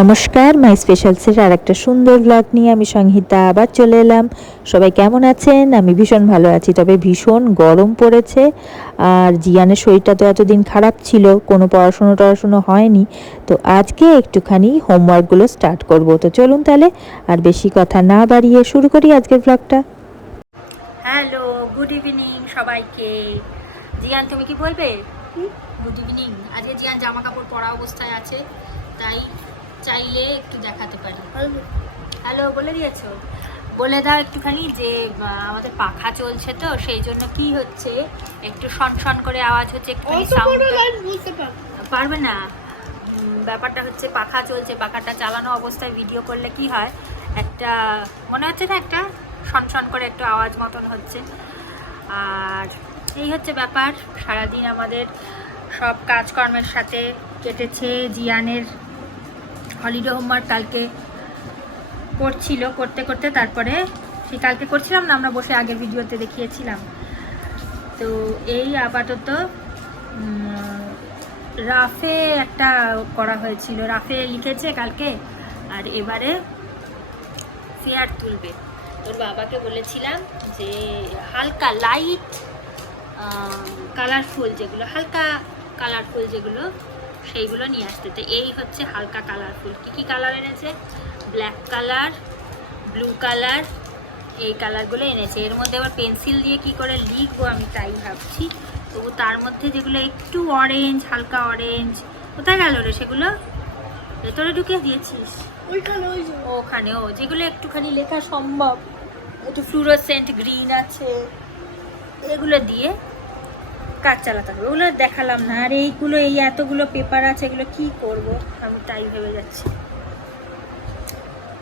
নমস্কার, মাই স্পেশালসের আর একটা সুন্দর ব্লগ নিয়ে আমি সংহিতা আবার চলে এলাম। সবাই কেমন আছেন? আমি ভীষণ ভালো আছি, তবে ভীষণ গরম পড়েছে। আর জিয়ানের শরীরটা তো এতদিন খারাপ ছিল, কোনো পড়াশুনো হয়নি। তো আজকে একটুখানি হোমওয়ার্কগুলো স্টার্ট করব। তো চলুন তাহলে আর বেশি কথা না বাড়িয়ে শুরু করি আজকের ব্লগটা। হ্যালো, গুড ইভিনিং সবাইকে। জিয়ান, তুমি কি বলবে? Good evening. আজকে জিয়ান জামা কাপড় পরা অবস্থায় আছে, তাই চাইলে একটু দেখাতে পারি। হ্যালো বলে দিয়েছো? বলে দাও একটুখানি যে আমাদের পাখা চলছে তো সেই জন্য কি হচ্ছে, একটু শন করে আওয়াজ হচ্ছে, একটুখানি সাউন্ড পারবে না। ব্যাপারটা হচ্ছে পাখা চলছে, পাখাটা চালানো অবস্থায় ভিডিও করলে কি হয়, একটা মনে হচ্ছে না, একটা শন করে একটু আওয়াজ মতন হচ্ছে। আর এই হচ্ছে ব্যাপার। সারাদিন আমাদের সব কাজকর্মের সাথে কেটেছে। জিয়ানের হলিডে হোমওয়ার্ক কালকে করতে করতে তারপরে সেই কালকে করছিলাম না, আমরা বসে আগের ভিডিওতে দেখিয়েছিলাম। তো এই আপাতত রাফে একটা করা হয়েছিল, রাফে লিখেছে কালকে, আর এবারে ফেয়ার তুলবে। তোর বাবাকে বলেছিলাম যে হালকা লাইট কালারফুল যেগুলো, হালকা কালারফুল যেগুলো, সেইগুলো নিয়ে আসতে। তো এই হচ্ছে হালকা কালারফুল। কী কালার এনেছে? ব্ল্যাক কালার, ব্লু কালার, এই কালারগুলো এনেছে। এর মধ্যে আবার পেন্সিল দিয়ে কি করে লিখবো আমি তাই ভাবছি। তবু তার মধ্যে যেগুলো একটু অরেঞ্জ, হালকা অরেঞ্জ, কোথায় গেল রে সেগুলো? ভেতরে ঢুকে দিয়েছিস? ওখানে যেগুলো একটুখানি লেখা সম্ভব, একটু ফ্লুরোসেন্ট গ্রিন আছে, এগুলো দিয়ে কাজ চালাতে হবে। ওগুলো দেখালাম না। আর এইগুলো, এই এতগুলো পেপার আছে, এগুলো কি করব আমি তাই ভেবে যাচ্ছি।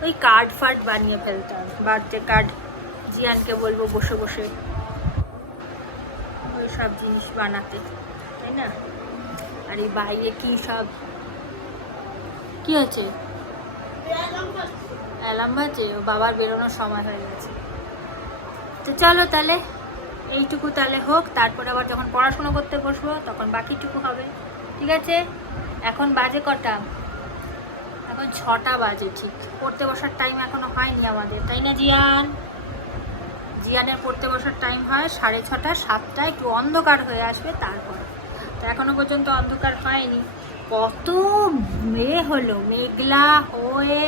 ওই কার্ড ফার্ড বানিয়ে ফেলতাম, বার্থডে কার্ড। জিয়ানকে বলবো বসে বসে ওই সব জিনিস বানাতে, তাই না? আর এই বাইরে কি সব কি হচ্ছে? অ্যালার্ম বাজে, ও বাবার বেরোনোর সময় হয়ে গেছে। তো চলো তাহলে এইটুকু তাহলে হোক, তারপরে আবার যখন পড়াশুনো করতে বসবো তখন বাকিটুকু হবে, ঠিক আছে? এখন বাজে কটা? এখন 6টা বাজে ঠিক। পড়তে বসার টাইম এখনো হয়নি আমাদের, তাই না জিয়ান? জিয়ানের পড়তে বসার টাইম হয় 6:30, 7টা একটু অন্ধকার হয়ে আসবে তারপর। তো এখনো পর্যন্ত অন্ধকার হয়নি। কত হলো, মেঘলা হয়ে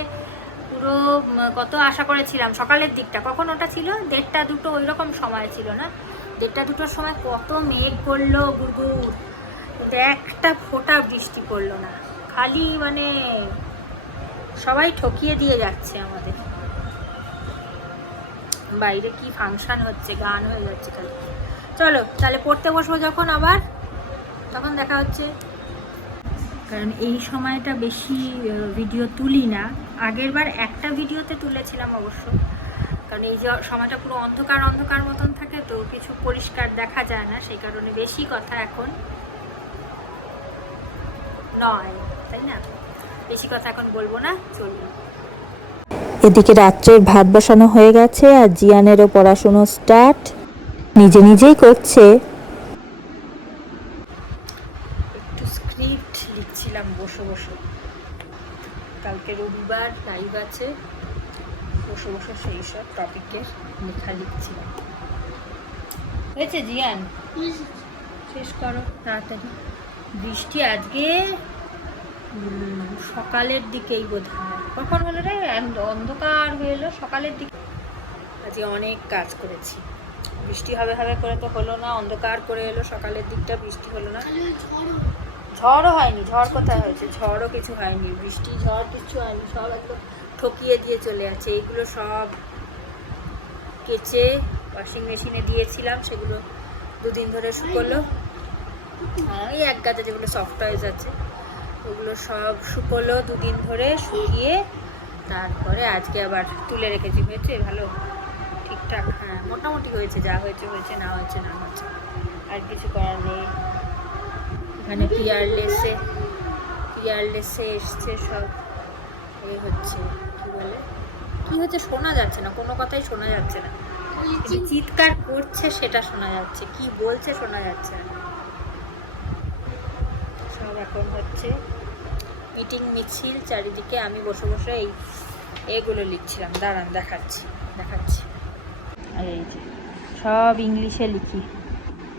পুরো। কত আশা করেছিলাম সকালের দিকটা, কখন ওটা ছিল 1:30, 2টো ওই রকম সময় ছিল না? 1:30, 2টোর সময় কত মেঘ করলো গুড়গুড়, কিন্তু একটা ফোঁটা বৃষ্টি পড়লো না। খালি মানে সবাই ঠকিয়ে দিয়ে যাচ্ছে আমাদের। বাইরে কি ফাংশন হচ্ছে, গান হয়ে যাচ্ছে খালি। চলো তাহলে পড়তে বসবো যখন আবার, তখন দেখা হচ্ছে। কারণ এই সময়টা বেশি ভিডিও তুলি না। আগের বার একটা ভিডিওতে তুলেছিলাম অবশ্য, কারণ এই যে সময়টা পুরো অন্ধকার অন্ধকার মতন থাকে, তো কিছু পরিষ্কার দেখা যায় না, সেই কারণে বেশি কথা এখন নয়, তাই না? বেশি কথা এখন বলবো না, চলুন। এদিকে রাত্রের ভাত বসানো হয়ে গেছে আর জিয়ানেরও পড়াশুনো স্টার্ট, নিজে নিজেই করছে। একটু স্ক্রিপ্ট লিখছিলাম বসে বসে, কালকে রবিবার লাইভ আছে, বসে বসে সেই সব টপিকের লেখা লিখছিলাম। হয়েছে জিয়ান? শেষ করো তাড়াতাড়ি। বৃষ্টি আজকে সকালের দিকেই বোধ হয়। কখন হলো রে? অন্ধকার হয়ে এলো সকালের দিকে। আজকে অনেক কাজ করেছি। বৃষ্টি হবে হবে করে তো হলো না, অন্ধকার করে এলো সকালের দিকটা, বৃষ্টি হলো না। ঝড়ও হয়নি। ঝড় কোথায় হয়েছে? ঝড়ও কিছু হয়নি, বৃষ্টি ঝড় কিছু হয়নি, সব একদম ঠকিয়ে দিয়ে চলে যাচ্ছে। এইগুলো সব কেচে ওয়াশিং মেশিনে দিয়েছিলাম, সেগুলো 2 দিন ধরে শুকোলো। এই এক গাদা যেগুলো সফট টয়েস আছে ওগুলো সব শুকোলো 2 দিন ধরে, শুকিয়ে তারপরে আজকে আবার তুলে রেখেছি। হয়েছে ভালো, ঠিকঠাক? হ্যাঁ, মোটামুটি হয়েছে, যা হয়েছে হয়েছে, না হয়েছে না হয়েছে, আর কিছু করার নেই। এখানে পিয়ারলেসে এসছে সব। এই হচ্ছে কি হচ্ছে শোনা যাচ্ছে না, কোনো কথাই শোনা যাচ্ছে না। চিৎকার করছে সেটা শোনা যাচ্ছে, কি বলছে শোনা যাচ্ছে না। সব এখন হচ্ছে মিটিং মিছিল চারিদিকে, আমি বসে বসে এগুলো লিখছিলাম। দাঁড়ান দেখাচ্ছি। আর এই যে সব ইংলিশে লিখি,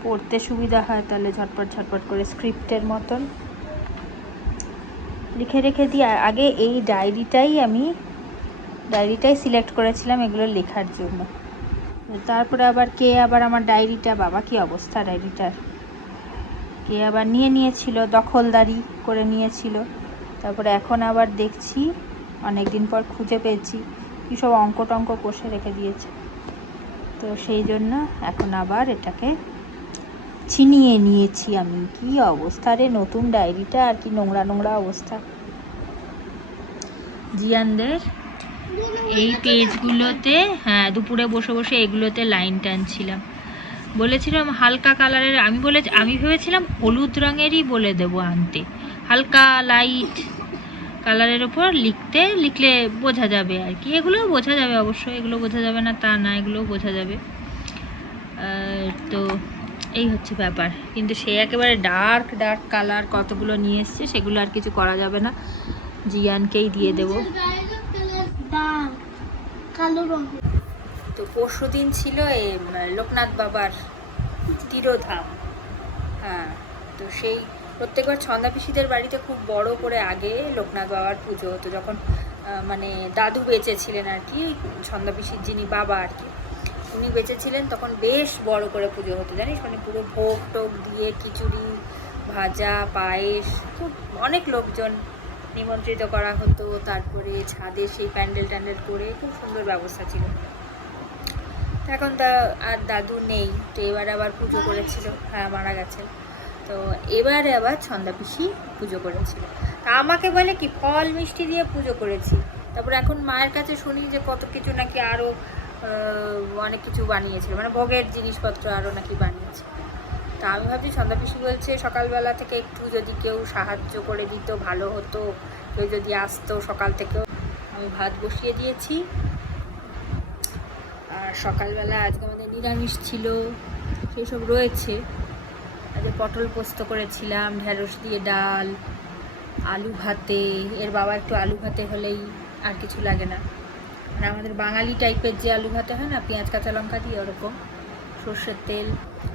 পড়তে সুবিধা হয়, তাহলে ঝটপট ঝটপট করে স্ক্রিপ্টের মতন লিখে রেখে দিই। আগে এই ডায়েরিটাই সিলেক্ট করেছিলাম এগুলো লেখার জন্য। তারপরে আবার আমার ডায়েরিটা, বাবা কি অবস্থা ডায়েরিটার, কে আবার নিয়েছিল, দখলদারি করে নিয়েছিল। তারপরে এখন আবার দেখছি অনেক দিন পর খুঁজে পেয়েছি কী সব অঙ্ক টঙ্ক কষে রেখে দিয়েছে। তো সেই জন্য এখন আবার এটাকে ছিনিয়ে নিয়েছি আমি। কি অবস্থা রে নতুন ডায়েরিটা, আর কি নোংরা নোংরা অবস্থা। জিয়ানদের এই পেজগুলোতে, হ্যাঁ দুপুরে বসে বসে এগুলোতে লাইন টানছিলাম। বলেছিলাম হালকা কালারের, আমি ভেবেছিলাম হলুদ রঙেরই বলে দেবো আনতে, হালকা লাইট কালারের ওপর লিখলে বোঝা যাবে আর কি। এগুলোও বোঝা যাবে অবশ্যই, এগুলো বোঝা যাবে না তা না, এগুলোও বোঝা যাবে। তো এই হচ্ছে ব্যাপার। কিন্তু সে একেবারে ডার্ক কালার কতগুলো নিয়ে এসছে, সেগুলো আর কিছু করা যাবে না, জিয়ানকেই দিয়ে দেবো। তো পরশু দিন ছিল লোকনাথ বাবার তিরোধাম। হ্যাঁ, তো সেই প্রত্যেকবার ছন্দা পিসিদের বাড়িতে খুব বড় করে আগে লোকনাথ বাবার পুজো হতো, যখন মানে দাদু বেঁচে ছিলেন আর কি, ছন্দা পিসির যিনি বাবা আর কি, উনি বেঁচে ছিলেন, তখন বেশ বড় করে পুজো হতো জানিস, মানে পুরো ভোগ টোগ দিয়ে খিচুড়ি ভাজা পায়েস, খুব অনেক লোকজন নিমন্ত্রিত করা হতো। তারপরে ছাদে সেই প্যান্ডেল ট্যান্ডেল করে খুব সুন্দর ব্যবস্থা ছিল। এখন আর দাদু নেই, তো এবার আবার পুজো করেছিল, হ্যাঁ মারা গেছেন। তো এবারে আবার ছন্দা পিসি পুজো করেছিল। তা আমাকে বলে কি ফল মিষ্টি দিয়ে পুজো করেছি। তারপর এখন মায়ের কাছে শুনি যে কত কিছু নাকি আরও অনেক কিছু বানিয়েছিল, মানে ভোগের জিনিসপত্র আরও নাকি বানিয়েছে। তা আমি ভাবছি ছন্দা পিসি বলছে সকালবেলা থেকে একটু যদি কেউ সাহায্য করে দিত ভালো হতো, কেউ যদি আসতো সকাল থেকেও। আমি ভাত বসিয়ে দিয়েছি, আর সকালবেলা আজকে আমাদের নিরামিষ ছিল, সেই সব রয়েছে। আজকে পটল পোস্ত করেছিলাম, ঢেঁড়স দিয়ে ডাল, আলু ভাতে। এর বাবা একটু আলু ভাতে হলেই আর কিছু লাগে না, মানে আমাদের বাঙালি টাইপের যে আলু ভাতে হয় না, পেঁয়াজ কাঁচা লঙ্কা দিয়ে, ওরকম সর্ষের তেল,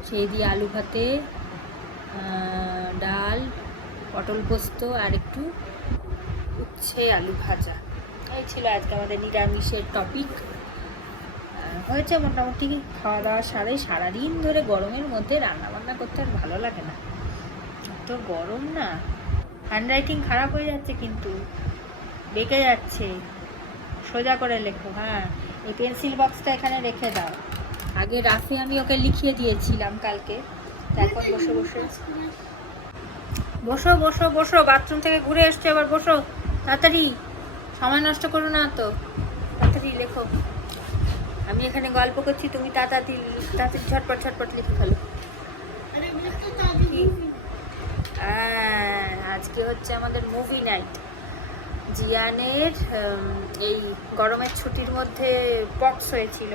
সেই দিয়ে আলু ভাতে, ডাল, পটল পোস্ত আর একটু উচ্ছে আলু ভাজা। এই ছিল আজকে আমাদের নিরামিষের টপিক। হয়েছে মোটামুটি খাওয়া দাওয়া সারাদিন ধরে গরমের মধ্যে রান্নাবান্না করতে আর ভালো লাগে না, এত গরম না। হ্যান্ডরাইটিং খারাপ হয়ে যাচ্ছে, কিন্তু বেঁকে যাচ্ছে। সোজা করে লেখো। হ্যাঁ, এই পেন্সিল বক্সটা এখানে রেখে দাও। আগে রাফে আমি ওকে লিখিয়ে দিয়েছিলাম কালকে, এখন বসে বসো, বাথরুম থেকে ঘুরে এসছো, আবার বসো তাড়াতাড়ি, সময় নষ্ট করো না, তো তাড়াতাড়ি লেখো। আমি এখানে গল্প করছি, তুমি তাড়াতাড়ি ঝটপট লিখে ফেলো। আজকে হচ্ছে আমাদের মুভি নাইট। জিয়ানের এই গরমের ছুটির মধ্যে পক্স হয়েছিল,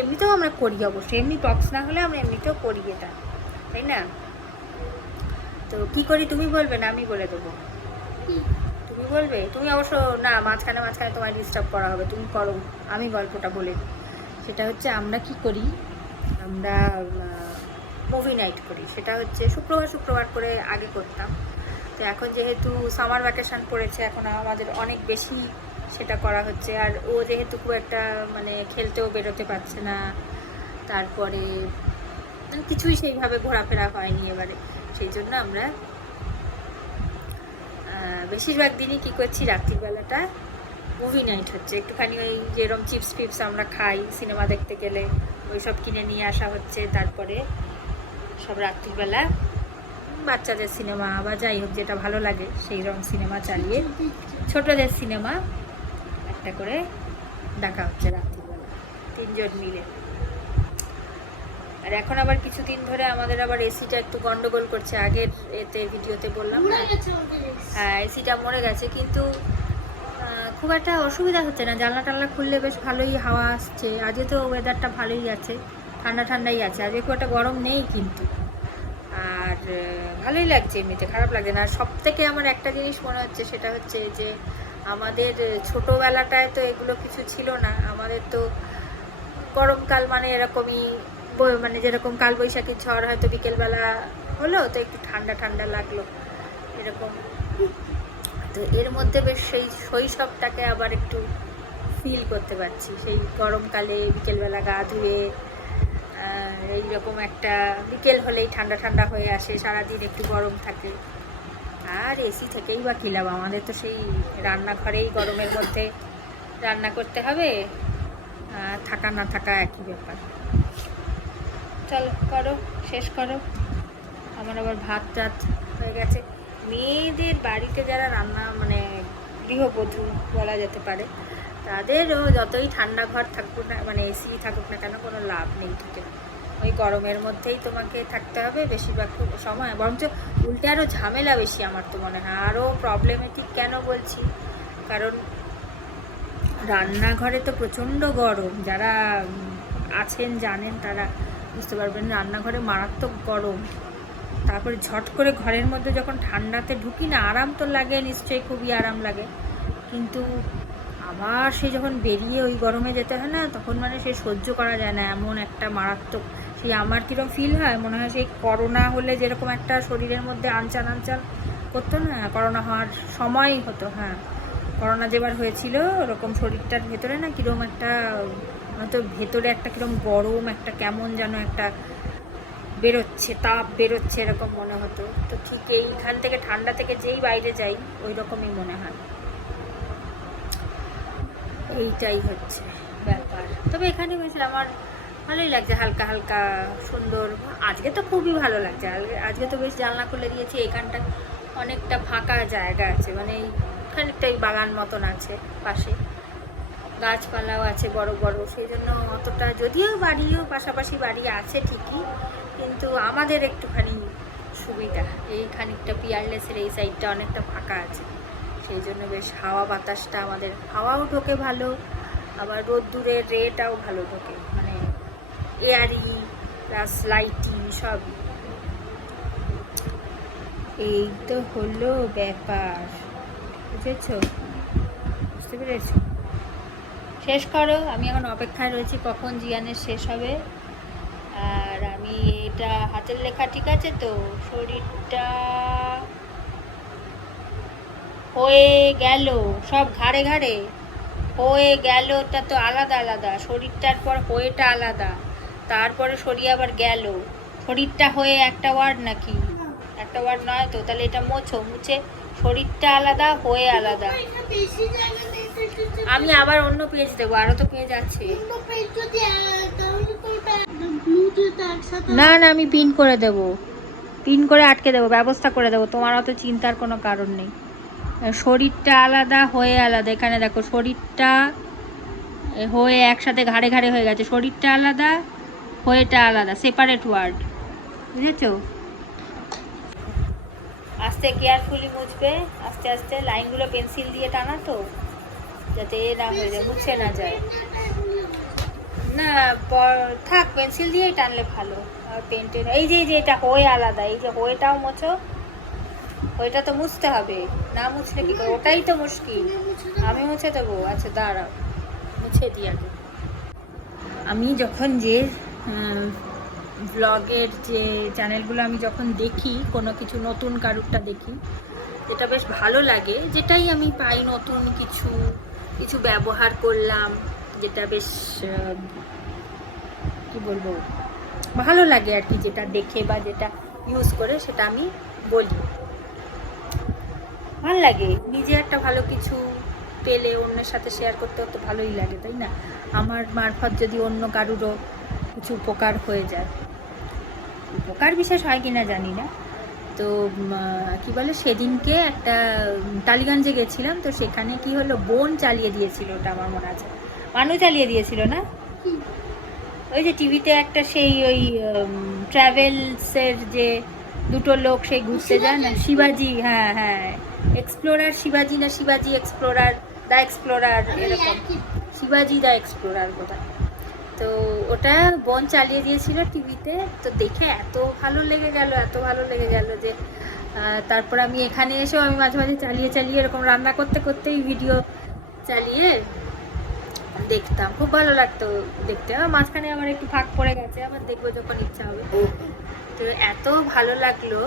এমনিতেও আমরা করি অবশ্যই, এমনি পক্স না হলে আমরা এমনিতেও করি এটা, তাই না? তো কি করি তুমি বলবে না আমি বলে দেবো? তুমি বলবে? তুমি অবশ্য না, মাঝখানে তোমায় ডিস্টার্ব করা হবে, তুমি করো, আমি গল্পটা বলে দিই। সেটা হচ্ছে আমরা কি করি, আমরা মুভি নাইট করি। সেটা হচ্ছে শুক্রবার করে আগে করতাম, তো এখন যেহেতু সামার ভ্যাকেশান পড়েছে, এখন আমাদের অনেক বেশি সেটা করা হচ্ছে। আর ও যেহেতু খুব একটা মানে খেলতেও বেরোতে পারছে না, তারপরে কিছুই সেইভাবে ঘোরাফেরা হয়নি এবারে, সেই জন্য আমরা বেশিরভাগ দিনই কী করছি, রাত্রিবেলাটা মুভি নাইট হচ্ছে। একটুখানি ওই যেরকম চিপস ফিপস আমরা খাই সিনেমা দেখতে গেলে, ওই সব কিনে নিয়ে আসা হচ্ছে। তারপরে সব রাত্রিবেলা বাচ্চাদের সিনেমা বা যাই হোক যেটা ভালো লাগে সেই রকম সিনেমা চালিয়ে, ছোটদের সিনেমা একটা করে দেখা হচ্ছে রাত্রিবেলা, 3 জন মিলে। আর এখন আবার কিছুদিন ধরে আমাদের আবার এসিটা একটু গন্ডগোল করছে। আগের ভিডিওতে বললাম না, হ্যাঁ এসিটা মরে গেছে, কিন্তু খুব একটা অসুবিধা হচ্ছে না। জানলা টানলা খুললে বেশ ভালোই হাওয়া আসছে। আজকে তো ওয়েদারটা ভালোই আছে, ঠান্ডাই আছে, আজকে খুব একটা গরম নেই কিন্তু। আর ভালোই লাগছে, এমনিতে খারাপ লাগছে না। আর সব থেকে আমার একটা জিনিস মনে হচ্ছে, সেটা হচ্ছে যে আমাদের ছোটোবেলাটায় তো এগুলো কিছু ছিল না। আমাদের তো গরমকাল মানে এরকমই, মানে যেরকম কালবৈশাখীর ঝড় হয়তো বিকেলবেলা হলো তো একটু ঠান্ডা ঠান্ডা লাগলো এরকম। তো এর মধ্যে বেশ সেই শৈশবটাকে আবার একটু ফিল করতে পারছি, সেই গরমকালে বিকেলবেলা গা ধুয়ে এইরকম একটা বিকেল হলেই ঠান্ডা ঠান্ডা হয়ে আসে, সারাদিন একটু গরম থাকে। আর এসি থেকেই বা কী লাভ, আমাদের তো সেই রান্নাঘরেই গরমের মধ্যে রান্না করতে হবে, থাকা না থাকা একই ব্যাপার। চলো করো, শেষ করো। আমার আবার ভাত টাত হয়ে গেছে। মেয়েদের বাড়িতে যারা রান্না মানে গৃহবধূ বলা যেতে পারে, তাদেরও যতই ঠান্ডা ঘর থাকুক না, মানে এসি থাকুক না কেন, কোনো লাভ নেই। ঠিক আছে, ওই গরমের মধ্যেই তোমাকে থাকতে হবে বেশিরভাগ সময়। বরঞ্চ উল্টে আরও ঝামেলা বেশি আমার তো মনে হয়, আরও প্রবলেমেটিক। কেন বলছি, কারণ রান্নাঘরে তো প্রচণ্ড গরম। যারা আছেন জানেন, তারা বুঝতে পারবেন রান্নাঘরে মারাত্মক গরম। তারপরে ঝট করে ঘরের মধ্যে যখন ঠান্ডাতে ঢুকি না, আরাম তো লাগে নিশ্চয়ই, খুবই আরাম লাগে, কিন্তু আবার সে যখন বেরিয়ে ওই গরমে যেতে হয় না, তখন মানে সে সহ্য করা যায় না, এমন একটা মারাত্মক। সেই আমার কীরকম ফিল হয় মনে হয়, সেই করোনা হলে যেরকম একটা শরীরের মধ্যে আনচান আনচান করতো না, করোনা হওয়ার সময়ই হতো। হ্যাঁ, করোনা যেবার হয়েছিল, ওরকম শরীরটার ভেতরে না কীরকম একটা, হয়তো ভেতরে একটা কীরকম গরম একটা কেমন যেন একটা বেরোচ্ছে, তাপ বেরোচ্ছে এরকম মনে হতো। তো ঠিক এইখান থেকে ঠান্ডা থেকে যেই বাইরে যাই ওই রকমই মনে হয়। এইটাই হচ্ছে ব্যাপার। তবে এখানে বেশ আমার ভালোই লাগছে, হালকা হালকা সুন্দর। আজকে তো খুবই ভালো লাগছে, আজকে তো বেশ জানলা খুলে দিয়েছি। এখানটা অনেকটা ফাঁকা জায়গা আছে, মানে খানিকটাই বাগান মতন আছে, পাশে গাছপালাও আছে বড় বড়। সেই জন্য অতটা, যদিও বাড়িও পাশাপাশি বাড়ি আছে ঠিকই, কিন্তু আমাদের একটুখানি সুবিধা এই খানিকটা পিয়ারলেসের এই সাইডটা অনেকটা ফাঁকা আছে। সেই জন্য বেশ হাওয়া বাতাসটা, আমাদের হাওয়াও ঢোকে ভালো, আবার রোদ্দুরের রেটাও ভালো ঢোকে, মানে এয়ারি প্লাস লাইটিং সবই। এই তো হলো ব্যাপার, বুঝেছ? বুঝতে পেরেছ? শেষ করো, আমি এখন অপেক্ষায় রয়েছি কখন জিয়ানের শেষ হবে। আর আমি এটা হাতের লেখা ঠিক আছে তো, শরীরটা হয়ে গেল, সব ঘাড়ে ঘাড়ে হয়ে গেলটা তো আলাদা আলাদা, শরীরটার পর হয়েটা আলাদা, তারপরে শরীর আবার গেল। শরীরটা হয়ে একটা ওয়ার্ড নাকি? একটা ওয়ার্ড নয় তো, তাহলে এটা মোছো, মুছে শরীরটা আলাদা, হয়ে আলাদা। আমি আবার অন্য পেজ দেবো, আরও তো পেজ আছে। না না, আমি পিন করে দেবো, পিন করে আটকে দেবো, ব্যবস্থা করে দেবো, তোমার অত চিন্তার কোনো কারণ নেই। শরীরটা আলাদা, হয়ে আলাদা। এখানে দেখো, শরীরটা হয়ে একসাথে ঘাড়ে ঘাড়ে হয়ে গেছে, শরীরটা আলাদা, হয়েটা আলাদা, সেপারেট ওয়ার্ড, বুঝেছো? আস্তে কেয়ারফুলি মুছবে, আস্তে আস্তে লাইনগুলো পেন্সিল দিয়ে টানা তো, যাতে এ না হয়ে যায়, মুছে না যায়। না থাক, পেন্সিল দিয়েই টানলে ভালো। আর পেন্টের এই যে এটা হয়ে আলাদা, এই যে হয়েটাও মোছো, ওইটা তো মুছতে হবে, না মুছলে কি করে? ওটাই তো মুশকিল। আমি মুছে দেবো, আচ্ছা দাঁড়াও, মুছে দিই আগে। আমি যখন যে ব্লগের যে চ্যানেলগুলো আমি যখন দেখি, কোনো কিছু নতুন কারুরটা দেখি, যেটা বেশ ভালো লাগে, যেটাই আমি পাই নতুন কিছু কিছু ব্যবহার করলাম, যেটা বেশ কি বলবো, ভালো লাগে আর কি, যেটা দেখে বা যেটা ইউজ করে, সেটা আমি বলি। ভালো লাগে নিজে একটা ভালো কিছু পেলে অন্যের সাথে শেয়ার করতে তো ভালোই লাগে, তাই না? আমার মারফত যদি অন্য কারুরও কিছু উপকার হয়ে যায়, উপকার বিশেষ হয় কিনা জানি না, তো কি বলে, সেদিনকে একটা টালিগঞ্জে গেছিলাম, তো সেখানে কি হলো, বোন চালিয়ে দিয়েছিল, ওটা আমার মনে আছে, মানু চালিয়ে দিয়েছিল না, ওই যে টিভিতে একটা সেই ওই ট্রাভেলসের যে দুটো লোক সেই ঘুরতে যায় না, শিবাজি, হ্যাঁ হ্যাঁ, এক্সপ্লোরার শিবাজি না শিবাজি এক্সপ্লোরার, দ্য এক্সপ্লোরার, এরকম শিবাজি দ্য এক্সপ্লোরার বোধহয়। তো ওটা বোন চালিয়ে দিয়েছিল টিভিতে, তো দেখে এত ভালো লেগে গেল যে তারপর আমি এখানে এসেও আমি মাঝে মাঝে চালিয়ে চালিয়ে এরকম রান্না করতে করতেই ভিডিও চালিয়ে দেখতাম, খুব ভালো লাগতো দেখতে। আমার মাঝখানে আবার একটু ফাঁক পড়ে গেছে, আবার দেখবো যখন ইচ্ছা হবে। তো এত ভালো লাগলো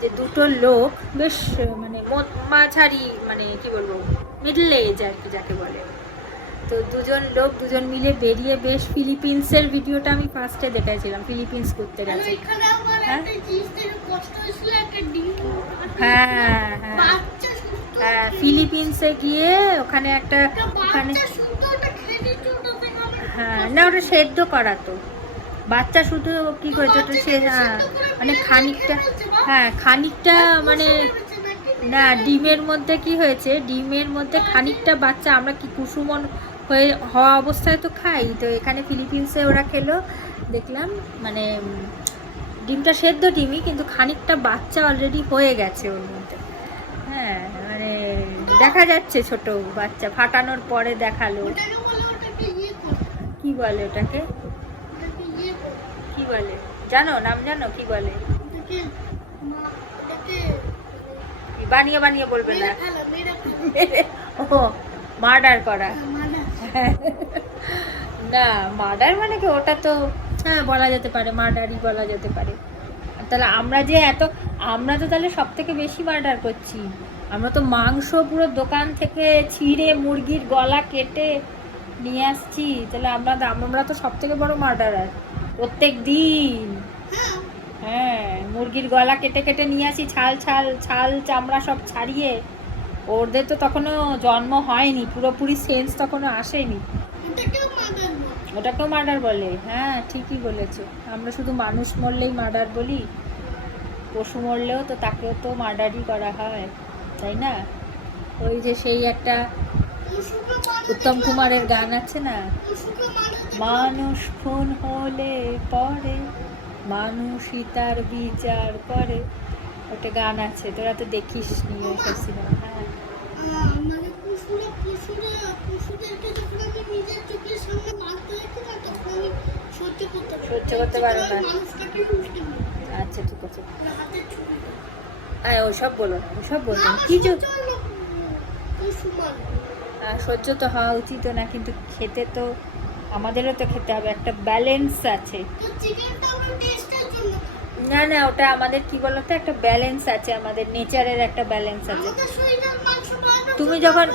যে দুটো লোক বেশ মানে মাঝারি, মানে কি বলবো, মিডল এজ আর কি যাকে বলে, তো দুজন মিলে বেরিয়ে বেশ ফিলিপিন্সের ভিডিওটা আমি ফার্স্টে দেখেছিলাম, ফিলিপিন্স ঘুরতে গেছে। হ্যাঁ হ্যাঁ, ফিলিপিন্সে গিয়ে ওখানে একটা ওখানে, হ্যাঁ না ওটা সেদ্ধ করা, তো বাচ্চা শুধু কি করেছে ওটা সে, হ্যাঁ মানে খানিকটা মানে না, ডিমের মধ্যে কি হয়েছে, ডিমের মধ্যে খানিকটা বাচ্চা, আমরা কি কুসুমন হওয়া অবস্থায় তো খাই, তো এখানে ফিলিপিন্সে ওরা খেলো, দেখলাম মানে ডিমটা সেদ্ধ ডিমই, কিন্তু খানিকটা বাচ্চা অলরেডি হয়ে গেছে ওর মধ্যে। হ্যাঁ মানে দেখা যাচ্ছে ছোট বাচ্চা, ফাটানোর পরে দেখালো। কি বলে ওটাকে, কি বলে জানো, নাম জানো কি বলে? বানিয়ে বানিয়ে বলবে না। ও মার্ডার করা, না মার্ডার মানে কি, ওটা তো হ্যাঁ বলা যেতে পারে, মার্ডারই বলা যেতে পারে। তাহলে আমরা তো তাহলে সব থেকে বেশি মার্ডার করছি। আমরা তো মাংস পুরো দোকান থেকে ছিঁড়ে মুরগির গলা কেটে নিয়ে আসছি, তাহলে আমরা তো সব থেকে বড় মার্ডারার প্রত্যেক দিন। হ্যাঁ মুরগির গলা কেটে কেটে নিয়ে আসি, ছাল চামড়া সব ছাড়িয়ে। ওদের তো তখনও জন্ম হয়নি, পুরোপুরি সেন্স তখনও আসেনি, ওটাকেও মার্ডার বলে। হ্যাঁ ঠিকই বলেছো, আমরা শুধু মানুষ মরলেই মার্ডার বলি, পশু মরলেও তো তাকেও তো মার্ডারই করা হয়, তাই না? ওই যে সেই একটা উত্তম কুমারের গান আছে না, মানুষ খুন হলে পরে মানুষই তার বিচার করে, ওটা গান আছে, তোরা তো দেখিস নি ওই সিনেমা। হ্যাঁ সহ্য করতে পারো না, আচ্ছা ঠিক আছে, ওসব বলো না, ওসব বলো না, কি সহ্য তো হওয়া উচিত না, কিন্তু খেতে তো আমাদেরও তো খেতে হবে, একটা ব্যালেন্স আছে। না না ওটা আমাদের কি বলতো, একটা ব্যালেন্স আছে, আমাদের নেচারের একটা ব্যালেন্স আছে। তুমি যখন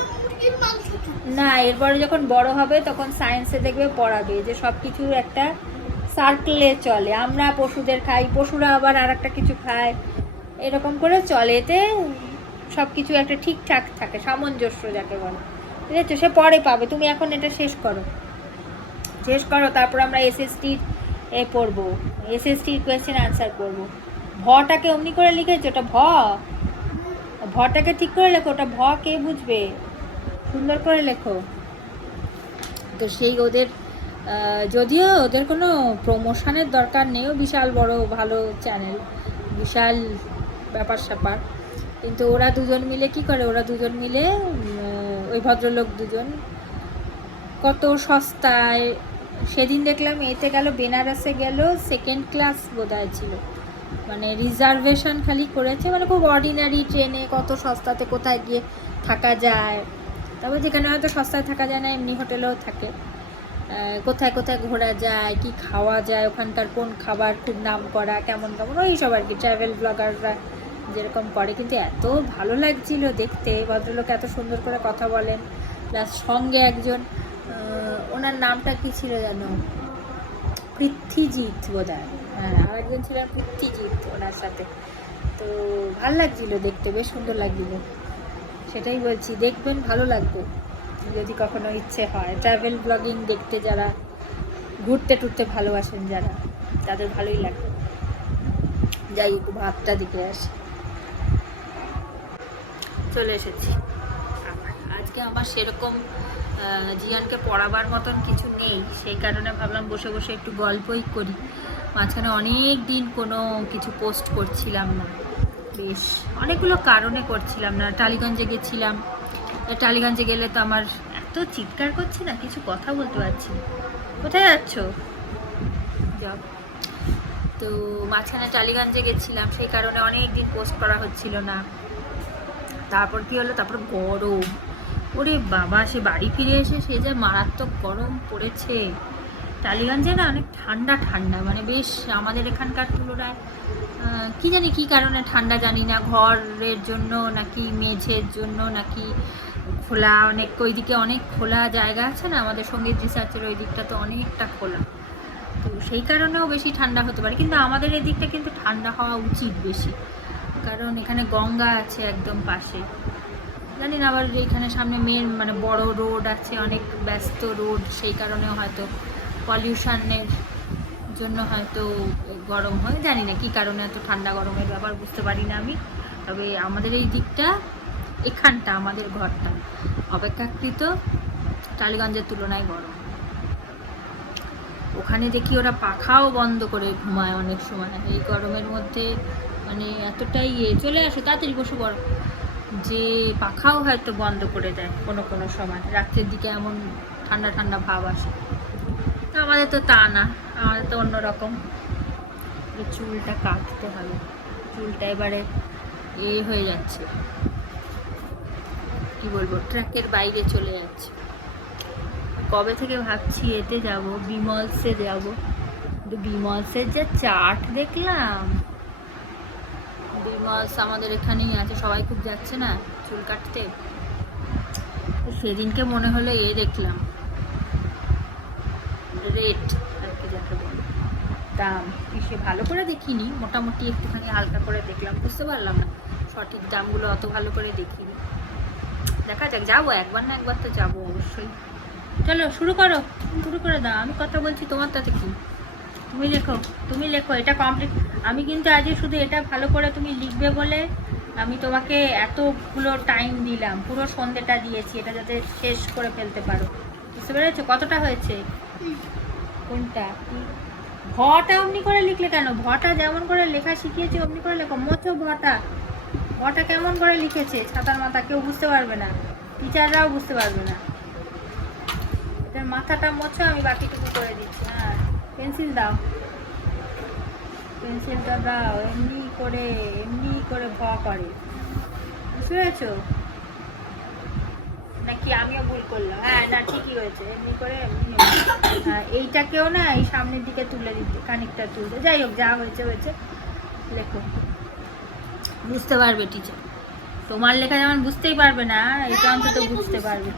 না এরপরে যখন বড় হবে তখন সায়েন্সে দেখবে পড়াবে যে সব কিছুর একটা সার্কেলে চলে, আমরা পশুদের খাই, পশুরা আবার আর একটা কিছু খায়, এরকম করে চলে, এতে সব কিছু একটা ঠিকঠাক থাকে, সামঞ্জস্য যাকে বলে, ঠিক আছে? সে পরে পাবে, তুমি এখন এটা শেষ করো, তারপর আমরা এসএসটির পড়বো, এসএসটির কোয়েশ্চেন আনসার পড়বো। ভটাকে অমনি করে লিখেছো, ওটা ভটাকে ঠিক করে লেখো, ওটা কে বুঝবে, সুন্দর করে লেখো। তো সেই ওদের যদিও ওদের কোনো প্রমোশনের দরকার নেই, বিশাল বড় ভালো চ্যানেল, বিশাল ব্যাপার স্যাপার, কিন্তু ওরা দুজন মিলে কি করে, ওই ভদ্রলোক দুজন কত সস্তায়, সেদিন দেখলাম এতে গেল, বেনারসে গেল, সেকেন্ড ক্লাস বোধহয় ছিল, মানে রিজার্ভেশন খালি করেছে, মানে খুব অর্ডিনারি ট্রেনে, কত সস্তাতে কোথায় গিয়ে থাকা যায়, তবে যেখানে হয়তো সস্তায় থাকা যায় না এমনি হোটেলেও থাকে, কোথায় কোথায় ঘোরা যায়, কি খাওয়া যায়, ওখানকার কোন খাবার খুব নাম করা, কেমন ওই সব আর কি, ট্রাভেল ব্লগাররা যেরকম করে। কিন্তু এত ভালো লাগছিল দেখতে, ভদ্রলোক এত সুন্দর করে কথা বলেন, প্লাস সঙ্গে একজন, ওনার নামটা কি ছিল জানো, পৃথ্বীজিৎ বোধহয়, হ্যাঁ আর একজন ছিলেন পৃথ্বীজিৎ ওনার সাথে, তো ভালো লাগছিল দেখতে, বেশ সুন্দর লাগছিল, সেটাই বলছি, দেখবেন ভালো লাগবে যদি কখনো ইচ্ছে হয়, ট্রাভেল ব্লগিং দেখতে যারা ঘুরতে টুরতে ভালোবাসেন যারা, তাদের ভালোই লাগবে। যাই একটু ভাতটা দিকে আসি, চলে এসেছি। আজকে আমার সেরকম জিয়ানকে পড়াবার মতন কিছু নেই, সেই কারণে ভাবলাম বসে বসে একটু গল্পই করি। মাঝখানে অনেক দিন কোনো কিছু পোস্ট করছিলাম না, বেশ অনেকগুলো কারণে করছিলাম না। টালিগঞ্জে গেছিলাম, টালিগঞ্জে গেলে তো আমার এত এত চিৎকার করছে না, কিছু কথা বলতে পারছি না। কোথায় যাচ্ছ? যাও। তো মাঝখানে টালিগঞ্জে গেছিলাম, সেই কারণে অনেক দিন পোস্ট করা হচ্ছিল না। তারপর কি হলো, তারপর গরম, ওরে বাবা, সে বাড়ি ফিরে এসে সে যে মারাত্মক গরম পড়েছে। টালিগঞ্জে না অনেক ঠান্ডা ঠান্ডা, মানে বেশ আমাদের এখানকার তুলনায় কি জানি কি কারণে ঠান্ডা জানি না, ঘরের জন্য নাকি মেঝের জন্য নাকি খোলা, অনেক ওইদিকে অনেক খোলা জায়গা আছে না, আমাদের সঙ্গীত রিসার্চের ওই দিকটা তো অনেকটা খোলা, তো সেই কারণেও বেশি ঠান্ডা হতে পারে। কিন্তু আমাদের এই দিকটা কিন্তু ঠান্ডা হওয়া উচিত বেশি, কারণ এখানে গঙ্গা আছে একদম পাশে। জানি না, আবার এখানে সামনে মেন মানে বড় রোড আছে, অনেক ব্যস্ত রোড, সেই কারণেও হয়তো পলিউশনের জন্য হয়তো গরম হয়, জানি না কি কারণে এত ঠান্ডা গরমের ব্যাপার বুঝতে পারি না আমি। তবে আমাদের এই দিকটা, এখানটা আমাদের ঘরটা অপেক্ষাকৃত টালিগঞ্জের তুলনায় গরম। ওখানে দেখি ওরা পাখাও বন্ধ করে ঘুমায় অনেক সময় এই গরমের মধ্যে, মানে এতটাই চলে আসো তাড়াতাড়ি বসে পড়ো, যে পাখাও হয়তো বন্ধ করে দেয় কোনো কোনো সময়, রাত্রের দিকে এমন ঠান্ডা ঠান্ডা ভাব আসে। তো আমাদের তো তা না, আমাদের তো অন্যরকম। চুলটা কাটতে হবে, চুলটা এবারে হয়ে যাচ্ছে, কি বলবো, ট্র্যাকের বাইরে চলে যাচ্ছে। কবে থেকে ভাবছি এতে যাব, বিমলসে যাব, কিন্তু বিমলসের যে চাট দেখলাম, বিমলস আমাদের এখানেই আছে, সবাই খুব যাচ্ছে না চুল কাটতে, সেদিনকে মনে হলো দেখলাম রেট আর কি যাকে বলে, দাম সে ভালো করে দেখিনি, মোটামুটি একটুখানি হালকা করে দেখলাম, বুঝতে পারলাম না সঠিক দামগুলো, অত ভালো করে দেখিনি। দেখা যাক, যাবো একবার না একবার তো যাবো অবশ্যই। চলো শুরু করো, শুরু করে দাও, আমি কথা বলছি, তোমার তাতে কি, তুমি লেখো, তুমি লেখো, এটা কমপ্লিট। আমি কিন্তু আজকে শুধু এটা ভালো করে তুমি লিখবে বলে আমি তোমাকে এতগুলো টাইম দিলাম, পুরো সন্ধ্যেটা দিয়েছি এটা যাতে শেষ করে ফেলতে পারো, বুঝতে পেরেছো? কতটা হয়েছে? কোনটা? ভটা অমনি করে লিখলে কেন? ভটা যেমন করে লেখা শিখিয়েছি অমনি করে লেখো। মোছো ভটা, ভটা কেমন করে লিখেছে ছাতার মাথা, কেউ বুঝতে পারবে না, টিচাররাও বুঝতে পারবে না। এটার মাথাটা মোছো, আমি বাকিটুকু করে দিচ্ছি। হ্যাঁ, পেন্সিল দাও, পেন্সিলটা দাও, এমনি করে ভ করে, বুঝতে পেরেছো নাকি আমিও ভুল করলাম? হ্যাঁ না, ঠিকই হয়েছে, এমনি করে এমনি। হ্যাঁ, এইটাকেও না এই সামনের দিকে তুলে দিতে, খানিকটা তুলতে, যাই হোক যা হয়েছে হয়েছে, লেখো, বুঝতে পারবে টিচার। তোমার লেখা যেমন বুঝতেই পারবে না, এটা অন্তত বুঝতে পারবে।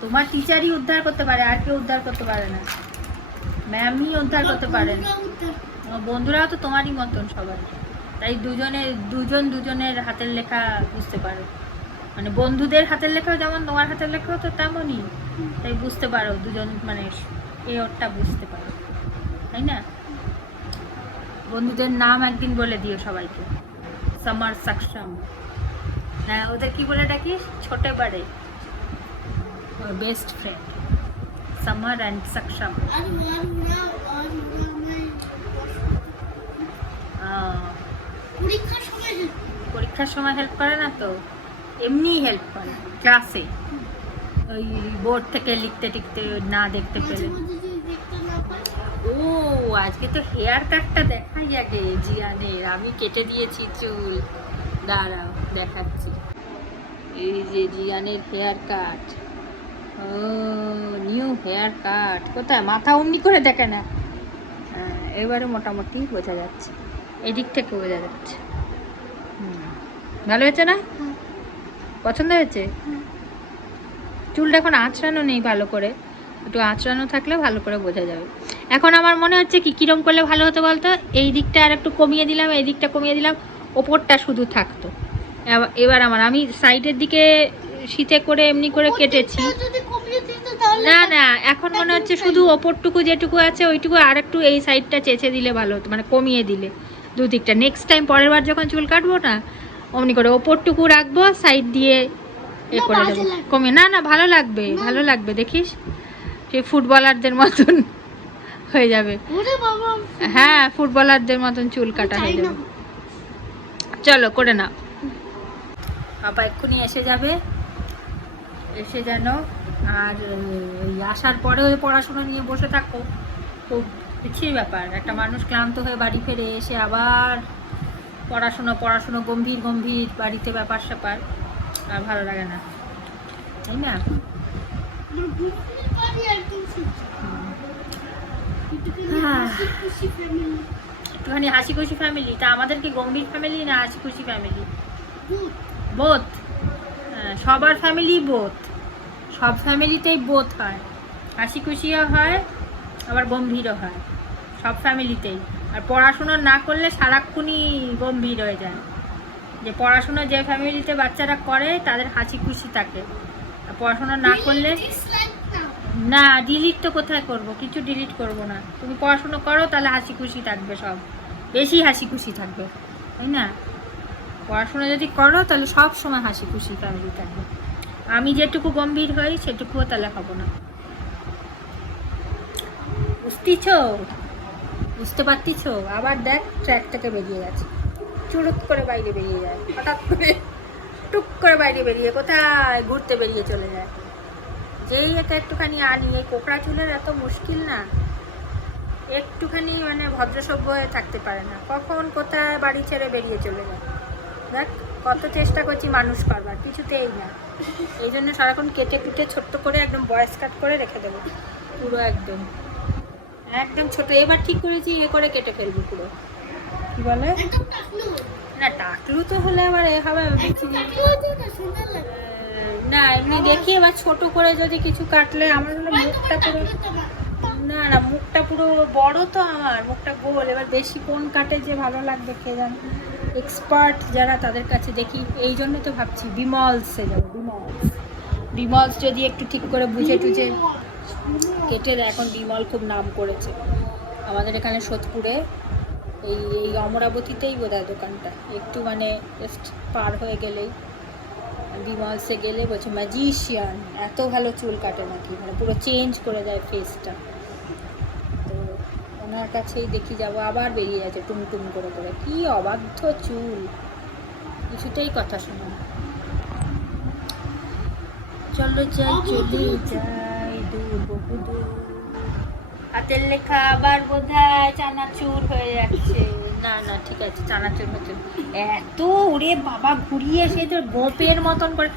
তোমার টিচারই উদ্ধার করতে পারে, আর কেউ উদ্ধার করতে পারে না, ম্যামই উদ্ধার করতে পারেন। বন্ধুরাও তো তোমারই মতন সবাই, তাই দুজনের হাতের লেখা বুঝতে পারো, মানে বন্ধুদের হাতের লেখাও যেমন তোমার হাতের লেখাও তো তেমনই, তাই বুঝতে পারো দুজন, মানে ওরটা বুঝতে পারো, তাই না? বন্ধুদের নাম একদিন বলে দিও সবাইকে, সামার, সাকসাম, হ্যাঁ ওদের কি বলে ডাকিস? ছোটে বাড়ে, best friend, summer and Saksham. পরীক্ষার সময় হেল্প করে না তো, এমনি হেল্প করে ক্লাসে, ওই বোর্ড থেকে লিখতে টিখতে না দেখতে পেলে। ও আজকে তো হেয়ার কাটটা দেখাই আগে জিয়ানের, আমি কেটে দিয়েছি চুল, দাঁড়াও দেখাচ্ছি। এই যে জিয়ানের হেয়ার কাট, ও নিউ হেয়ার কাট, কোথায় মাথা অমনি করে দেখে না, হ্যাঁ এবারে মোটামুটি বোঝা যাচ্ছে, এদিক থেকে বোঝা যাচ্ছে। ভালো হয়েছে না? পছন্দ হয়েছে? চুলটা এখন আঁচড়ানো নেই ভালো করে, একটু আঁচড়ানো থাকলে ভালো করে বোঝা যাবে। এখন আমার মনে হচ্ছে কি কিরম করলে ভালো হতো বলতো, এই দিকটা আর একটু কমিয়ে দিলাম, এই দিকটা কমিয়ে দিলাম, ওপরটা শুধু থাকতো। এবার আমি সাইডের দিকে শীতে করে এমনি করে কেটেছি, না না এখন মনে হচ্ছে শুধু ওপরটুকু যেটুকু আছে ওইটুকু আর একটু এই সাইডটা চেঁচে দিলে ভালো হতো, মানে কমিয়ে দিলে দুদিকটা। নেক্সট টাইম পরের বার যখন চুল কাটবো না অমনি করে ওপরটুকু রাখবো, সাইড দিয়ে করে দেবো কমিয়ে। না না ভালো লাগবে, ভালো লাগবে, দেখিস সেই ফুটবলারদের মতন হয়ে যাবে। হ্যাঁ ফুটবলারদের মতন চুল কাটা হয়ে যাবে। চলো করে নাও, বাবা এক্ষুনি এসে যাবে, এসে যেন আর এই আসার পরেও পড়াশোনা নিয়ে বসে থাকো, খুব পিছিয়ে ব্যাপার। একটা মানুষ ক্লান্ত হয়ে বাড়ি ফিরে এসে আবার পড়াশুনো গম্ভীর গম্ভীর বাড়িতে ব্যাপার স্যাপার, আর ভালো লাগে না, তাই না? একটুখানি হাসি খুশি ফ্যামিলি। তা আমাদের কি গম্ভীর ফ্যামিলি না হাসি খুশি ফ্যামিলি? বোথ। সবার ফ্যামিলি বোথ, সব ফ্যামিলিতেই বোথ হয়, হাসি খুশিও হয় আবার গম্ভীরও হয়, সব ফ্যামিলিতেই। আর পড়াশুনো না করলে সারাক্ষণই গম্ভীর হয়ে যায়। যে পড়াশুনো যে ফ্যামিলিতে বাচ্চারা করে তাদের হাসি খুশি থাকে, আর পড়াশোনা না করলে না। ডিলিট তো কোথায় করব, কিছু ডিলিট করব না। তুমি পড়াশুনো করো তাহলে হাসি খুশি থাকবে, সব বেশি হাসি খুশি থাকবে, তাই না? পড়াশোনা যদি করো তাহলে সব সময় হাসি খুশি ফ্যামিলি থাকবে। আমি যেটুকু গম্ভীর হই সেটুকুও তাহলে হব না। বুঝতে পারতিছ? আবার দেখ ট্র্যাক থেকে বেরিয়ে গেছে, চুরুত করে বাইরে বেরিয়ে যায়, হঠাৎ করে টুক করে বাইরে বেরিয়ে কোথায় ঘুরতে বেরিয়ে চলে যায়। যেই এটা একটুখানি আনি, এই কোকড়া চুলের এত মুশকিল না, একটুখানি মানে ভদ্রসভ্য হয়ে থাকতে পারে না, কখন কোথায় বাড়ি ছেড়ে বেরিয়ে চলে যায়। দেখ কত চেষ্টা করছি মানুষ করবার, কিছুতেই না। এই জন্য সারাক্ষণ কেটে কুটে ছোট্ট করে একদম বয়স কাট করে রেখে দেবো, পুরো একদম একদম ছোট। এবার ঠিক করেছি এ করে কেটে ফেলবো পুরো। কি বলে না, টাকলু তো হলে আবার এ হবে না। এমনি দেখি এবার ছোট করে যদি কিছু কাটলে, আমার হলো মুখটা পুরো না না, মুখটা পুরো বড় তো, আমার মুখটা গোল। এবার বেশি কোন কাটে যে ভালো লাগবে কে জানে, এক্সপার্ট যারা তাদের কাছে দেখি। এই জন্য তো ভাবছি বিমলসে যাবো। বিমলস যদি একটু ঠিক করে বুঝে টুঝে কেটে দেয়। এখন বিমল খুব নাম করেছে আমাদের এখানে সোদপুরে, এই অমরাবতীতেই বোধহয় দোকানটা, একটু মানে জাস্ট পার হয়ে গেলেই বিমলসে গেলে বলছে ম্যাজিশিয়ান, এত ভালো চুল কাটে নাকি, মানে পুরো চেঞ্জ করে দেয় ফেসটা। তো ওনার কাছেই দেখি যাবো। আবার বেরিয়ে যাচ্ছে টুমটুম করে করে, কি অবাধ্য চুল, কিছুতেই কথা শোনে না। চলো যাই, চলে যাই দূর, বহু দূর। হাতের লেখা আবার বোধহয় চানাচুর হয়ে যাচ্ছে। না না ঠিক আছে, চানাচুর হচ্ছে। এত ওরে বাবা ঘুরিয়ে সে তোর গোপের মতন করে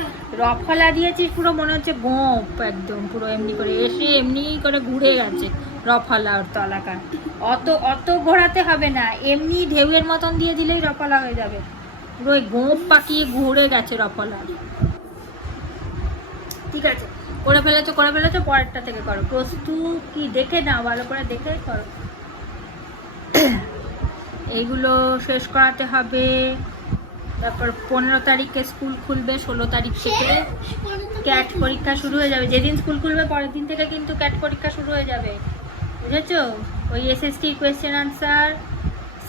রফলা দিয়েছিস, পুরো মনে হচ্ছে গোপ একদম, পুরো এমনি করে এসে এমনি করে ঘুরে গেছে রফলা ওর তলাকার। অত ঘোরাতে হবে না, এমনি ঢেউয়ের মতন দিয়ে দিলেই রফলা হয়ে যাবে। পুরো ওই গোপ পাকিয়ে ঘুরে গেছে রফলা। ঠিক আছে, করে ফেলেছো পরেরটা থেকে করো। প্রস্তুত কি দেখে নাও, ভালো করে দেখে করো। এইগুলো শেষ করাতে হবে। তারপর 15 তারিখে স্কুল খুলবে, 16 তারিখ থেকে ক্যাট পরীক্ষা শুরু হয়ে যাবে। যেদিন স্কুল খুলবে পরের দিন থেকে কিন্তু ক্যাট পরীক্ষা শুরু হয়ে যাবে, বুঝেছো? ওই এসএসটি কোয়েশ্চেন আনসার,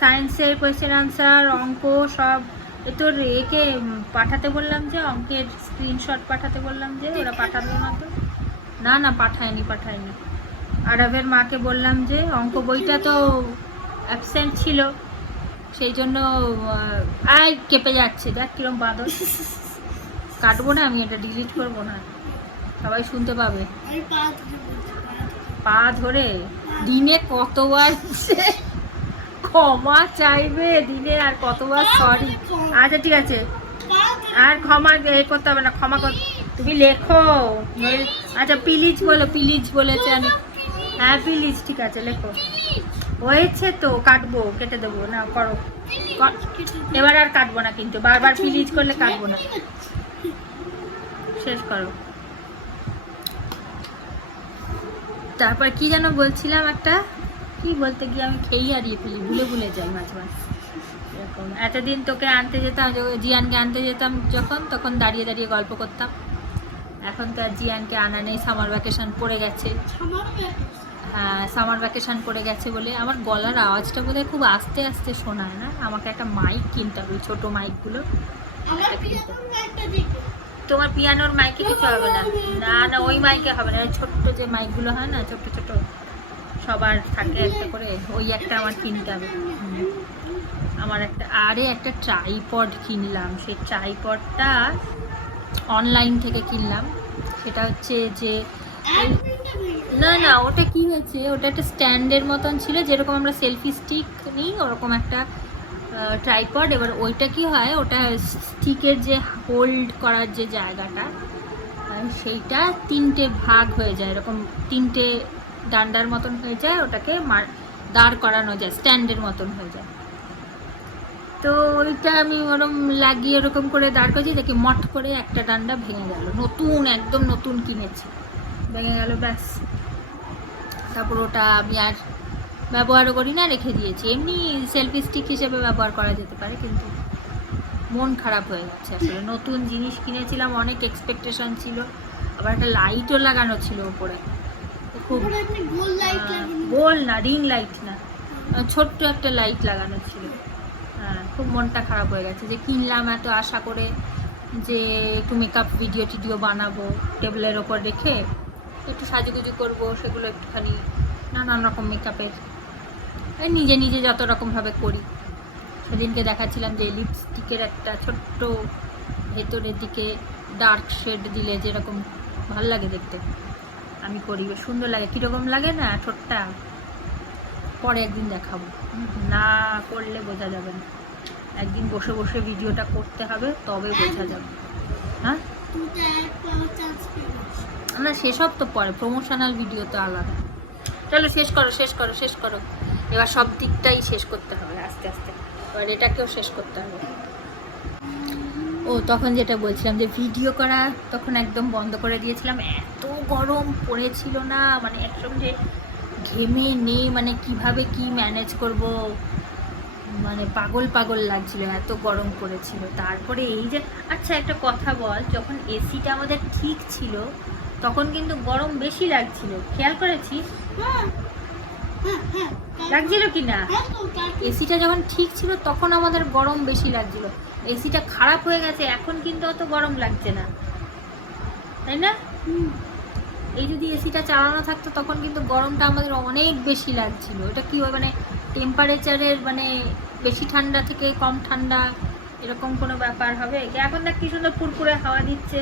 সায়েন্সের কোয়েশ্চেন আনসার, অঙ্ক সব। তোর একে পাঠাতে বললাম যে, অঙ্কের স্ক্রিনশট পাঠাতে বললাম যে, ওরা পাঠালো না তো। না পাঠায়নি। আরবের মাকে বললাম যে অঙ্ক বইটা তো অ্যাবসেন্ট ছিল, সেই জন্য আয় কেঁপে যাচ্ছে, দেখ কিরম বাঁদর। কাটবো না আমি, এটা ডিলিট করবো না, সবাই শুনতে পাবে। পা ধরে দিনে কতবার ক্ষমা চাইবে, দিনে আর কতবার সরি। আচ্ছা ঠিক আছে, আর ক্ষমা করতে হবে না, ক্ষমা কর। তুমি লেখো। আচ্ছা প্লিজ বলো, প্লিজ বলেছে আমি। হ্যাঁ প্লিজ, ঠিক আছে লেখো। হয়েছে তো, কাটবো, কেটে দেবো না, করো। এবার আর কাটবো না কিন্তু, বারবার প্লিজ করলে কাটবো না। শেষ করো। তারপর কি যেন বলছিলাম, একটা কি বলতে গিয়ে আমি খেয়েই হারিয়ে ফেলি, ভুলে যাই মাঝে মাঝে এরকম। এতদিন তোকে আনতে যেতাম, জিয়ানকে আনতে যেতাম যখন, তখন দাঁড়িয়ে দাঁড়িয়ে গল্প করতাম। এখন তো আর জিয়ানকে আনা নেই, সামার ভ্যাকেশন পড়ে গেছে। হ্যাঁ সামার ভ্যাকেশন পড়ে গেছে বলে আমার গলার আওয়াজটা বোধহয় খুব আস্তে আস্তে শোনায় না। আমাকে একটা মাইক কিনতে হবে, ছোটো মাইকগুলো। তোমার পিয়ানোর মাইকে কিছু হবে না, না ওই মাইকে হবে না, ছোট্ট যে মাইকগুলো হয় না, ছোট্ট ছোট সবার থাকে একটা করে, ওই একটা আমার কিনতে হবে। আমার একটা ট্রাইপড কিনলাম, সেই ট্রাইপডটা অনলাইন থেকে কিনলাম। সেটা হচ্ছে যে না না ওটা কি হয়েছে, ওটা একটা স্ট্যান্ডের মতন ছিল, যেরকম আমরা সেলফি স্টিক নিই ওরকম একটা ট্রাইপড। এবার ওইটা কি হয়, ওটা স্টিকের যে হোল্ড করার যে জায়গাটা সেইটা 3টে ভাগ হয়ে যায়, এরকম 3টে ডান্ডার মতন হয়ে যায়, ওটাকে দাঁড় করানো যায়, স্ট্যান্ডের মতন হয়ে যায়। তো ওইটা আমি ওরকম লাগিয়ে ওরকম করে দাঁড় করেছি, দেখি মট করে একটা ডান্ডা ভেঙে গেল, নতুন একদম নতুন কিনেছি, ভেঙে গেল ব্যাস। তারপর ওটা আমি আর ব্যবহারও করি না, রেখে দিয়েছি। এমনি সেলফি স্টিক হিসেবে ব্যবহার করা যেতে পারে, কিন্তু মন খারাপ হয়ে গেছে আসলে। নতুন জিনিস কিনেছিলাম, অনেক এক্সপেকটেশন ছিল, আবার একটা লাইটও লাগানো ছিল উপরে, খুব গোল না, রিং লাইট না, ছোট্ট একটা লাইট লাগানো ছিল। হ্যাঁ, খুব মনটা খারাপ হয়ে গেছে যে কিনলাম এত আশা করে, যে একটু মেকআপ ভিডিও টিডিও বানাবো, টেবিলের ওপর রেখে একটু সাজুগুজু করবো, সেগুলো একটুখানি নানান রকম মেকআপের নিজে নিজে যত রকমভাবে করি। সেদিনকে দেখাচ্ছিলাম যে লিপস্টিকের একটা ছোট্ট ভেতরের দিকে ডার্ক শেড দিলে যেরকম ভাল লাগে দেখতে, আমি করি, বেশ সুন্দর লাগে। কীরকম লাগে না ঠোঁটটা, পরে একদিন দেখাবো, না করলে বোঝা যাবে না। একদিন বসে বসে ভিডিওটা করতে হবে, তবে বোঝা যাবে। হ্যাঁ না, সেসব তো পরে, প্রমোশনাল ভিডিও তো আলাদা। চলো শেষ করো শেষ করো শেষ করো, এবার সব দিকটাই শেষ করতে হবে আস্তে আস্তে, এবার এটাকেও শেষ করতে হবে। ও তখন যেটা বলছিলাম যে ভিডিও করা তখন একদম বন্ধ করে দিয়েছিলাম, এত গরম পড়েছিল না, মানে একসঙ্গে ঘেমে নেই, মানে কিভাবে কি ম্যানেজ করব, মানে পাগল পাগল লাগছিল, এত গরম পড়েছিল। তারপরে এই যে, আচ্ছা একটা কথা বল, যখন এসিটা আমাদের ঠিক ছিল তখন কিন্তু গরম বেশি লাগছিল, খেয়াল করেছিস? লাগছিল কি না? এসিটা যখন ঠিক ছিল তখন আমাদের গরম বেশি লাগছিল, এসিটা খারাপ হয়ে গেছে এখন কিন্তু অত গরম লাগছে না, তাই না? এই যদি এসিটা চালানো থাকতো তখন কিন্তু গরমটা আমাদের অনেক বেশি লাগছিল। এটা কি হয়, মানে টেম্পারেচারের মানে বেশি ঠান্ডা থেকে কম ঠান্ডা এরকম কোনো ব্যাপার হবে? এখন দেখ কি সুন্দর ফুরফুরে হাওয়া দিচ্ছে,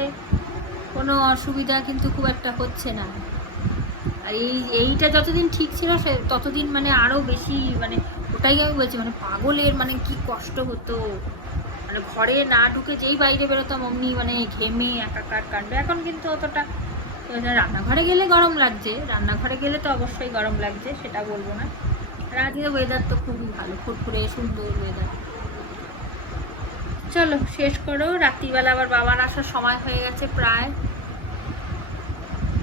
কোনো অসুবিধা কিন্তু খুব একটা হচ্ছে না। আর এইটা যতদিন ঠিক ছিল সে ততদিন মানে আরও বেশি, মানে ওটাই আমি বলছি, মানে পাগলের মানে কি কষ্ট হতো, মানে ঘরে না ঢুকে যেই বাইরে বেরোতাম অমনি মানে ঘেমে একাকার কাণ্ড। এখন কিন্তু অতটা, রান্নাঘরে গেলে গরম লাগছে, রান্নাঘরে গেলে তো অবশ্যই গরম লাগছে, সেটা বলবো না। আর আজকে ওয়েদার তো খুবই ভালো, ফুরফুরে সুন্দর ওয়েদার। চলো শেষ করো, রাত্রিবেলা আবার বাবার আসার সময় হয়ে গেছে প্রায়।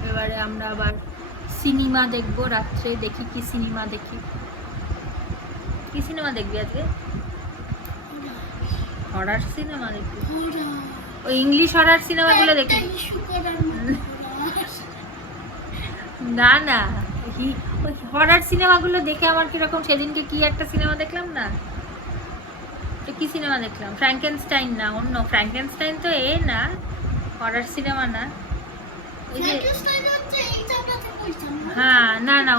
এবারে আমরা আবার সিনেমা দেখবো রাত্রে, দেখি কি সিনেমা দেখি। কি সিনেমা দেখবি আজকে? হরর সিনেমা দেখবি? ওই ইংলিশ হরর সিনেমাগুলো দেখি? না না, ওই হরর সিনেমাগুলো দেখে আমার কিরকম, সেদিনকে কি একটা সিনেমা দেখলাম না, কি সিনেমা দেখলাম, ফ্র্যাঙ্কেনস্টাইন না অন্য, ফ্র্যাঙ্কেনস্টাইন তো এ না, হরর সিনেমা না, ওই যে, হ্যাঁ না না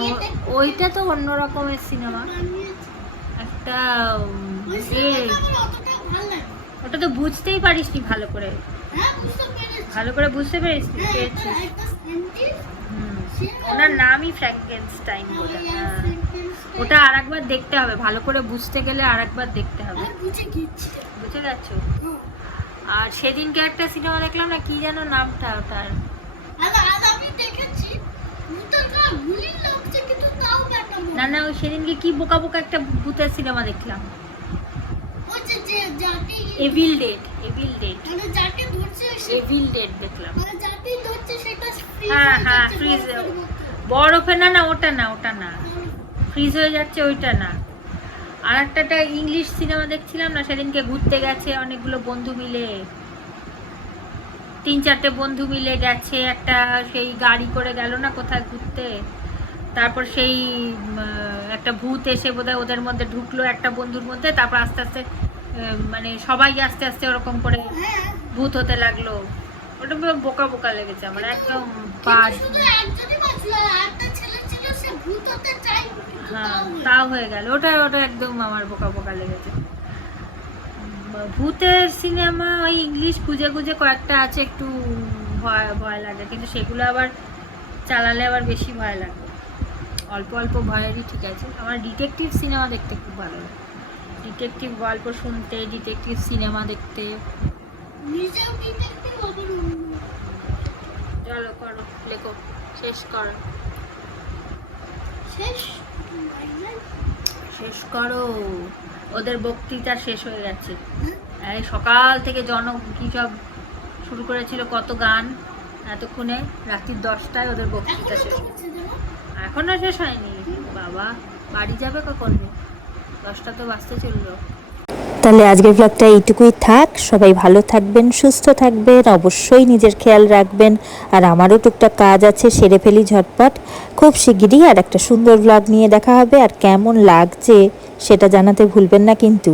ওইটা তো অন্য রকমের সিনেমা একটা, ওটা তো বুঝতেই পারিসনি ভালো করে, ভালো করে বুঝতে পেরেছিস? ওনার নামই ফ্র্যাঙ্কেনস্টাইন বলে। ওটা আর একবার দেখতে হবে, ভালো করে বুঝতে গেলে আর একবার দেখতে হবে, বুঝে গেছো? আর সেদিনকে একটা সিনেমা দেখলাম না, কি যেন নামটা ওটার, না না ওই সেদিনকে কি বোকা বোকা একটা ভূতের সিনেমা দেখলাম, evil dead, evil dead, evil dead দেখলাম। হ্যাঁ হ্যাঁ, ফ্রিজ বরফে, না না ওটা না, ওটা না, ফ্রিজ হয়ে যাচ্ছে ওইটা না। আর একটা ইংলিশ সিনেমা দেখছিলাম না সেদিনকে, ঘুরতে গেছে অনেকগুলো বন্ধু মিলে, 3-4টে বন্ধু মিলে গেছে, একটা সেই গাড়ি করে গেল না কোথায় ঘুরতে, তারপর সেই একটা ভূত এসে বোধহয় ওদের মধ্যে ঢুকলো একটা বন্ধুর মধ্যে, তারপর আস্তে আস্তে মানে সবাই আস্তে আস্তে ওরকম করে ভূত হতে লাগলো। ওটা বোকা বোকা লেগেছে আমার একদম, বাজ। হ্যাঁ তাও হয়ে গেল, ওটা ওটা একদম আমার বোকা বোকা লেগেছে। ভূতের সিনেমা ওই ইংলিশ খুঁজে খুঁজে কয়েকটা আছে, একটু ভয় ভয় লাগে, কিন্তু সেগুলো আবার চালালে আবার বেশি ভয় লাগে। অল্প অল্প ভয়েরই ঠিক আছে। আমার ডিটেকটিভ সিনেমা দেখতে খুব ভালো লাগে, ডিটেকটিভ গল্প শুনতে, ডিটেকটিভ সিনেমা দেখতে। চলো করো, লেখো, শেষ করো, শেষ করো। ওদের বক্তৃতা শেষ হয়ে গেছে। এই সকাল থেকে কি সব শুরু করেছিল, কত গান, এতক্ষণে রাত্রি 10টায় ওদের বক্তৃতা শেষ হয়েছে। এখনো শেষ হয়নি বাবা, বাড়ি যাবে কখন? 10টা তো বাজতে চললো। তাহলে আজকের ব্লগটা এইটুকুই থাক। সবাই ভালো থাকবেন, সুস্থ থাকবেন, অবশ্যই নিজের খেয়াল রাখবেন। আর আমারও টুকটাক কাজ আছে, সেরে ফেলি ঝটপট। খুব শিগগিরই আর একটা সুন্দর ব্লগ নিয়ে দেখা হবে। আর কেমন লাগছে সেটা জানাতে ভুলবেন না কিন্তু।